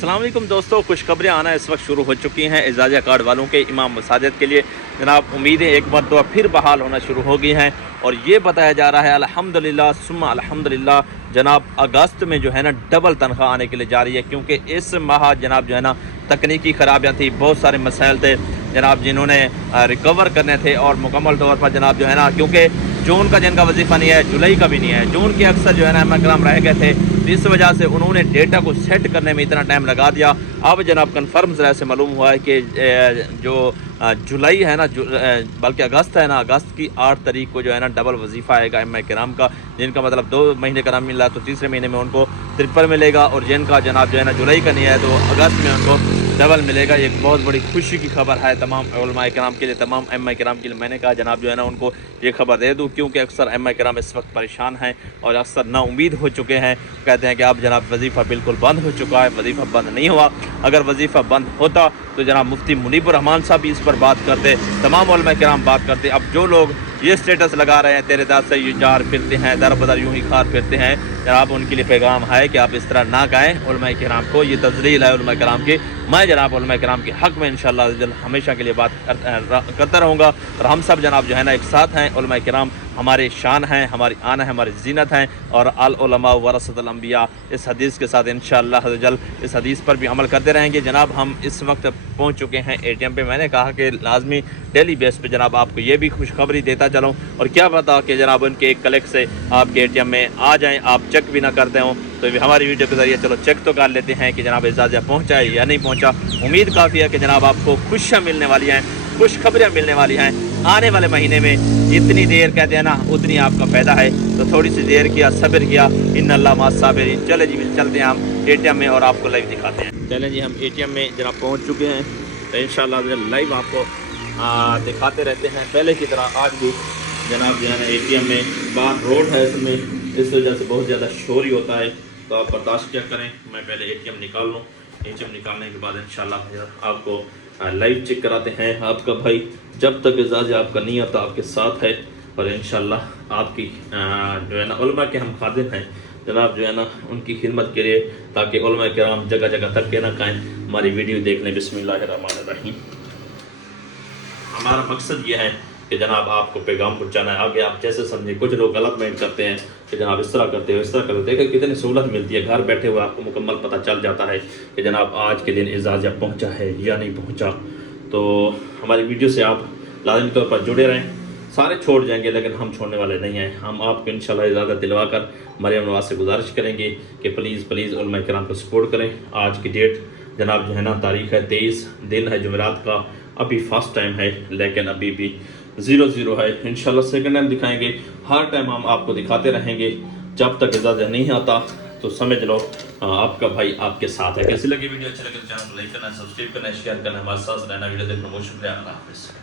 अस्सलाम वालेकुम दोस्तों, खुशखबरें आना इस वक्त शुरू हो चुकी हैं एजाज़िया कार्ड वालों के इमाम मसाजिद के लिए। जनाब उम्मीदें एक मरतबा फिर बहाल होना शुरू हो गई हैं और ये बताया जा रहा है अल्हम्दुलिल्लाह सुम्मा अल्हम्दुलिल्लाह जनाब अगस्त में जो है ना डबल तनख्वाह आने के लिए जा रही है, क्योंकि इस माह जनाब जो है ना तकनीकी खराबियाँ थी, बहुत सारे मसाइल थे जनाब जिन्होंने रिकवर करने थे और मुकम्मल तौर पर जनाब जो है ना, क्योंकि जून का जिनका वजीफ़ा नहीं है जुलाई का भी नहीं है, जून के अक्सर जो है ना अहम रह गए थे, इस वजह से उन्होंने डेटा को सेट करने में इतना टाइम लगा दिया। अब जनाब कन्फर्म ज़रा से मालूम हुआ है कि जो जुलाई है ना बल्कि अगस्त है ना, अगस्त की 8 तारीख को जो है ना डबल वजीफ़ा आएगा एम किराम का, जिनका मतलब 2 महीने का नाम मिल रहा है तो तीसरे महीने में उनको ट्रिपल मिलेगा, और जिनका जनाब जो है ना जुलाई का नहीं है तो अगस्त में उनको डबल मिलेगा। ये एक बहुत बड़ी खुशी की खबर है तमाम उलमा किराम के लिए, तमाम एम किराम के लिए। मैंने कहा जनाब जो है ना उनको ये खबर दे दूँ, क्योंकि अक्सर एम किराम इस वक्त परेशान हैं और अक्सर ना उम्मीद हो चुके हैं, कहते हैं कि अब जनाब वजीफ़ा बिल्कुल बंद हो चुका है। वजीफ़ा बंद नहीं हुआ, अगर वजीफ़ा बंद होता तो जनाब मुफ्ती मुनीबुर रहमान साहब भी इस पर बात करते, तमाम उलमा किराम बात करते। अब जो लोग ये स्टेटस लगा रहे हैं तेरे दाद से यूँ जार फिरते हैं, दर बदर यूँ ही खार फिरते हैं, जनाब उनके लिए पैगाम है कि आप इस तरह ना गाएं उलमा किराम को। ये तज़लील है उलमा किराम की। मैं जनाब उलमा किराम के हक़ में इंशाअल्लाह हमेशा के लिए बात करता रहूँगा, और हम सब जनाब जो है ना एक साथ हैं। उलमा किराम हमारे शान हैं, हमारी आन है, हमारी ज़ीनत हैं, और अल उलमा वरसतुल अंबिया इस हदीस के साथ इंशाअल्लाह इस हदीस पर भी अमल करते रहेंगे। जनाब हम इस वक्त पहुँच चुके हैं ATM पे। मैंने कहा कि लाजमी डेली बेस पे जनाब आपको ये भी खुशखबरी देता चलूँ, और क्या पता कि जनाब उनके एक क्लिक से आपके ATM में आ जाएँ, आप चेक भी ना करते हों, तो हमारी वीडियो के ज़रिए चलो चेक तो कर लेते हैं कि जनाब एजाज़िया पहुँचा है या नहीं पहुँचा। उम्मीद काफ़ी है कि जनाब आपको खुशियाँ मिलने वाली हैं, खुशखबरियाँ मिलने वाली हैं आने वाले महीने में। जितनी देर कहते हैं ना उतनी आपका फ़ायदा है, तो थोड़ी सी देर किया, सब्र किया, इन्नल्लाह मास साबिरीन। चले जी चलते हैं हम ATM में और आपको लाइव दिखाते हैं। चलें जी हम ATM में जनाब पहुँच चुके हैं, तो इंशाअल्लाह लाइव आपको दिखाते रहते हैं। पहले की तरह आज भी जनाब जो है ना ATM में बाहर रोड है, इसमें इस वजह से बहुत ज़्यादा शोर ही होता है, तो आप बर्दाश्त क्या करें। मैं पहले ATM निकाल लूँ, ATM निकालने के बाद इंशाअल्लाह आपको लाइव चेक कराते हैं। आपका भाई जब तक एजाज़ आपका नहीं आता आपके साथ है, और इंशाअल्लाह आपकी जो है ना उलमा के हम खादिम हैं जनाब जो है ना उनकी खिदमत के लिए, ताकि उलमा किराम जगह जगह तक के ना खाएँ, हमारी वीडियो देख लें। बिस्मिल्लाहिर्रहमानिर्रहीम। हमारा मकसद ये है कि जनाब आपको पैगाम पहुँचाना है आगे, आप जैसे समझें। कुछ लोग गलत माइंड करते हैं कि जनाब इस तरह करते हो, इस तरह करते हैं, कितनी सहूलत मिलती है, घर बैठे हुए आपको मुकम्मल पता चल जाता है कि जनाब आज के दिन एजाज़िया पहुँचा है या नहीं पहुँचा। तो हमारी वीडियो से आप लाज़मी तौर पर जुड़े रहें। सारे छोड़ जाएंगे लेकिन हम छोड़ने वाले नहीं हैं। हम आपको इंशाअल्लाह इजाज़त दिलवा कर मरियम नवाज़ से गुजारिश करेंगे कि प्लीज़ उलमा किराम को सपोर्ट करें। आज की डेट जनाब जो है ना तारीख़ है 23, दिन है जुमेरात का। अभी फर्स्ट टाइम है लेकिन अभी भी 0-0 है। इंशाल्लाह सेकंड टाइम दिखाएंगे, हर टाइम हम आपको दिखाते रहेंगे जब तक इजाज़त नहीं आता। तो समझ लो आपका भाई आपके साथ है। कैसी लगी वीडियो? अच्छी लगे तो चैनल को लाइक करना, सब्सक्राइब करना, शेयर करना, हमारे साथ रहना। वीडियो देखने का बहुत शुक्रिया। अल्लाह हाफ़िज़।